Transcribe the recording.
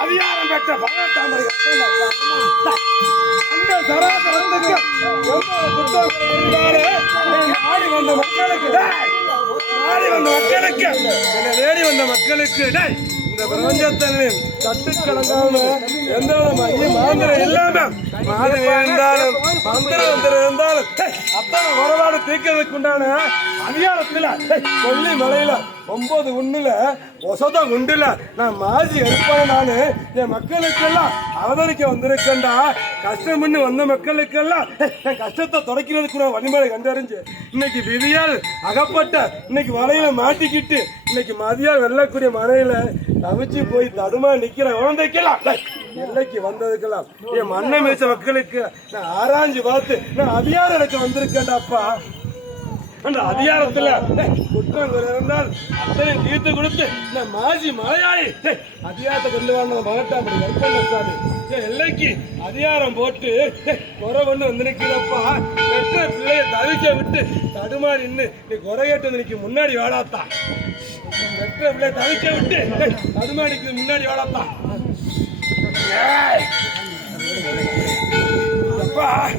அதிகாரம் பெற்ற பகவத்தாமரை அந்த சராசரத்துக்கு நாடி வந்த மக்களுக்கு என்னை தேடி வந்த மக்களுக்கு இந்த பிரபஞ்சத்தின் தட்டுக்கலங்காம எந்த மாந்திரம் இல்லாம மாதிரி இருந்தாலும் மந்திரம் இருந்தாலும் அத்தனை வரலாறு தீர்க்கிறதுக்கு உண்டான அதிகாரத்துல கொல்லி மலையில 9 உண்ணுல ஒசத உண்டுல நான் மாசி எடுப்பேன். நானு என் மக்களுக்கெல்லாம் அவதரிக்க வந்திருக்கேன்டா. கஷ்டம்னு வந்த மக்களுக்கெல்லாம் என் கஷ்டத்தை தொடக்கிறதுக்கு நான் வழிமுறை கண்டறிஞ்சு இன்னைக்கு விதியால் அகப்பட்ட இன்னைக்கு வலையில மாட்டிக்கிட்டு இன்னைக்கு மதியால் வெல்லக்கூடிய மலையில தவிச்சு போய் தடுமா நிக்கிற குழந்தைக்கெல்லாம் எல்லைக்கு வந்ததுக்கெல்லாம் என் மண்ணை மேய்ச்ச மக்களுக்கு நான் ஆராய்ஞ்சு பார்த்து நான் அதிகாரம் எனக்கு வந்திருக்கேன்டாப்பா. அந்த அதிகாரத்துல குற்றம் இருந்தால் அத்தனையும் தீர்த்து கொடுத்து நான் மாசி மலையாளி அதிகாரத்தை கொண்டு வந்த மகட்டாம்படி கற்பனை எல்லைக்கு அதிகாரம் போட்டு குறை கொண்டு வந்து நிற்கிறப்பா. பெற்ற பிள்ளைய தவிக்க விட்டு தடுமாறி நின்று நீ குறை கேட்டு நினைக்கு முன்னாடி வாடாத்தா. பெற்ற பிள்ளைய தவிக்க விட்டு தடுமாடிக்கு முன்னாடி வாடாத்தா.